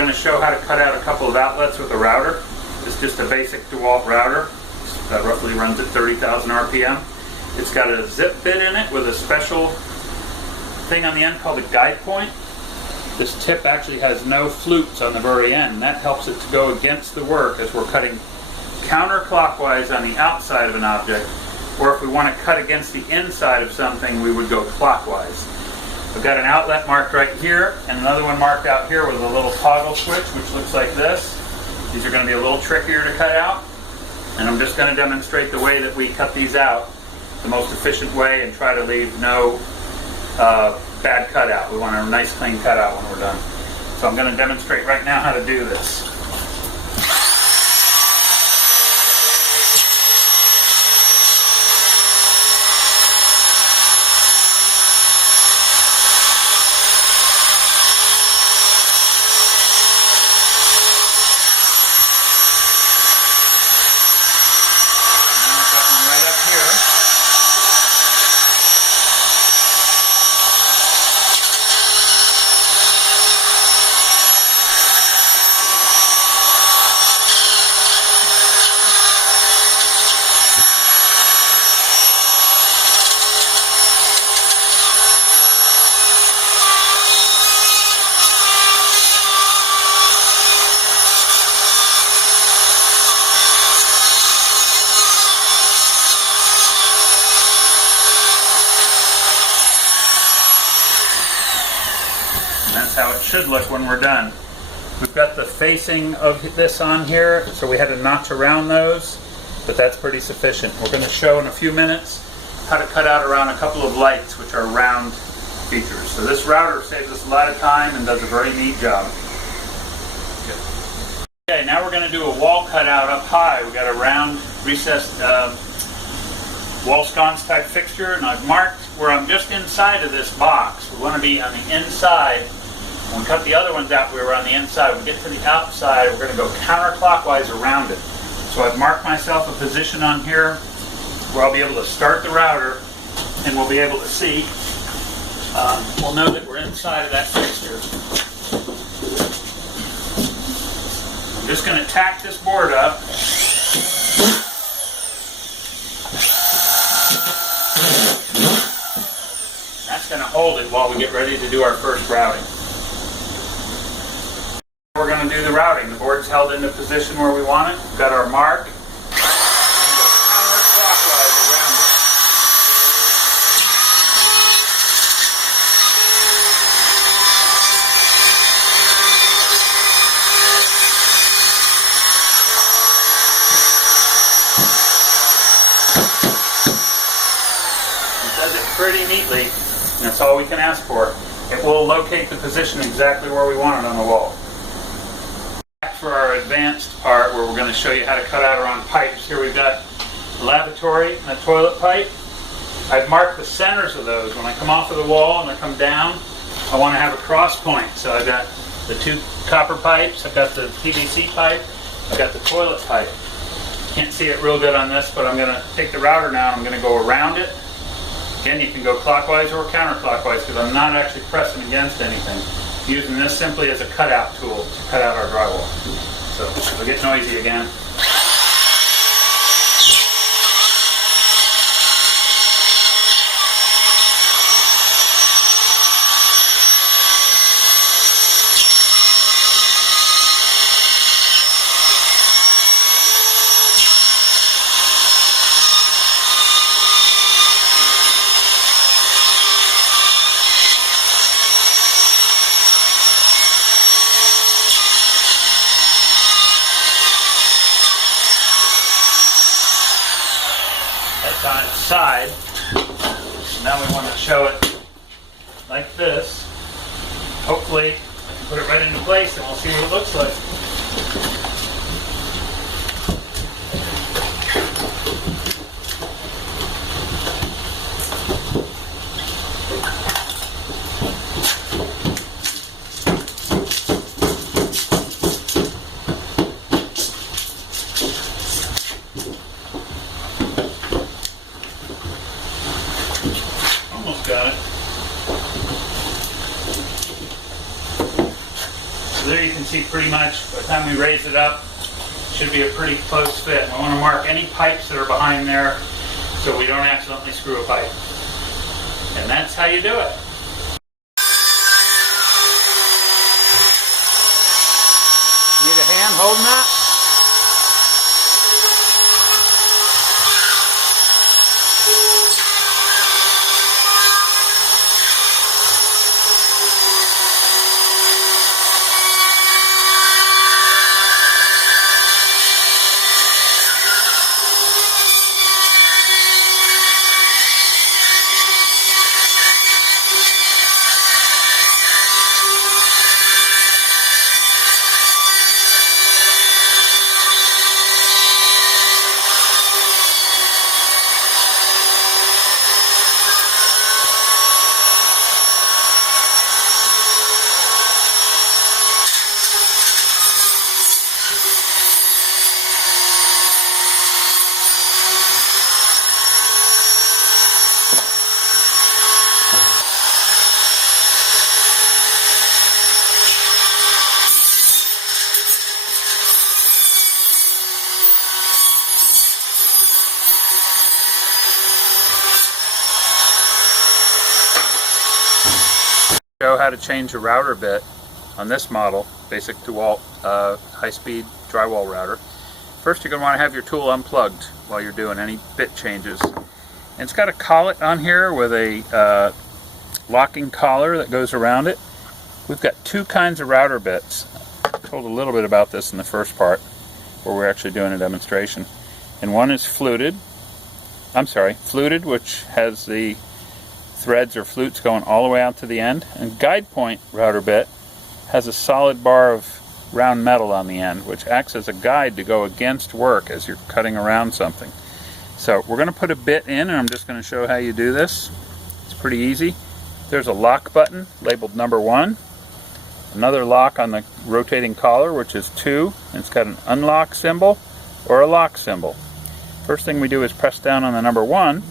going to show how to cut out a couple of outlets with a router. It's just a basic DeWalt router that roughly runs at 30,000 RPM. It's got a zip bit in it with a special thing on the end called a guide point. This tip actually has no flutes on the very end, and that helps it to go against the work as we're cutting counterclockwise on the outside of an object, or if we want to cut against the inside of something, we would go clockwise. I've got an outlet marked right here, and another one marked out here with a little toggle switch, which looks like this. These are going to be a little trickier to cut out, and I'm just going to demonstrate the way that we cut these out, the most efficient way, and try to leave no bad cutout. We want a nice clean cutout when we're done. So I'm going to demonstrate right now how to do this. That's how it should look when we're done. We've got the facing of this on here, so we had to notch around those, but that's pretty sufficient. We're going to show in a few minutes how to cut out around a couple of lights, which are round features. So this router saves us a lot of time and does a very neat job. Okay, now we're going to do a wall cutout up high. We've got a round recessed wall sconce type fixture, and I've marked where I'm just inside of this box. We want to be on the inside. When we cut the other ones out, we were on the inside. When we get to the outside, we're going to go counterclockwise around it. So I've marked myself a position on here where I'll be able to start the router, and we'll be able to see. We'll know that we're inside of that fixture. I'm just going to tack this board up. That's going to hold it while we get ready to do our first routing. We're going to do the routing. The board's held into position where we want it. We've got our mark. And go counterclockwise around it. It does it pretty neatly, and that's all we can ask for. It will locate the position exactly where we want it on the wall. For our advanced part, where we're going to show you how to cut out around pipes. Here we've got a lavatory and a toilet pipe. I've marked the centers of those. When I come off of the wall and I come down, I want to have a cross point. So I've got the two copper pipes, I've got the PVC pipe, I've got the toilet pipe. Can't see it real good on this, but I'm going to take the router now and I'm going to go around it. Again, you can go clockwise or counterclockwise because I'm not actually pressing against anything. Using this simply as a cutout tool to cut out our drywall. So it'll get noisy again. That's on its side. Now we want to show it like this. Hopefully I can put it right into place and we'll see what it looks like. Got it. there you can see pretty much by the time we raise it up, it should be a pretty close fit. And we want to mark any pipes that are behind there so we don't accidentally screw a pipe. And that's how you do it. Need a hand holding that? Show how to change a router bit on this model, basic DeWalt high-speed drywall router. First, you're going to want to have your tool unplugged while you're doing any bit changes. And it's got a collet on here with a locking collar that goes around it. We've got two kinds of router bits. I told a little bit about this in the first part where we're actually doing a demonstration. And one is fluted, which has the threads or flutes going all the way out to the end, and guide point router bit has a solid bar of round metal on the end, which acts as a guide to go against work as you're cutting around something. So we're going to put a bit in, and I'm just going to show how you do this. It's pretty easy. There's a lock button labeled number 1, another lock on the rotating collar, which is 2, and it's got an unlock symbol or a lock symbol. First thing we do is press down on the number 1,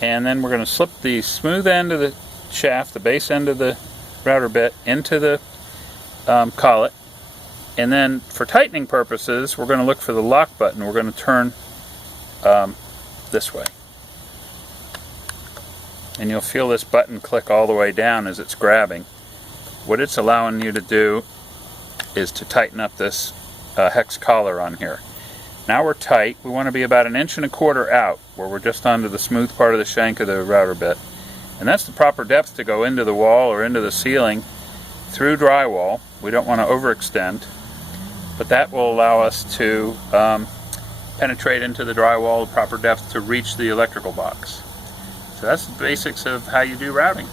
and then we're going to slip the smooth end of the shaft, the base end of the router bit, into the collet. And then for tightening purposes, we're going to look for the lock button. We're going to turn this way. And you'll feel this button click all the way down as it's grabbing. What it's allowing you to do is to tighten up this hex collar on here. Now we're tight. We want to be about 1.25 inches out, where we're just onto the smooth part of the shank of the router bit. And that's the proper depth to go into the wall or into the ceiling through drywall. We don't want to overextend, but that will allow us to penetrate into the drywall the proper depth to reach the electrical box. So that's the basics of how you do routing.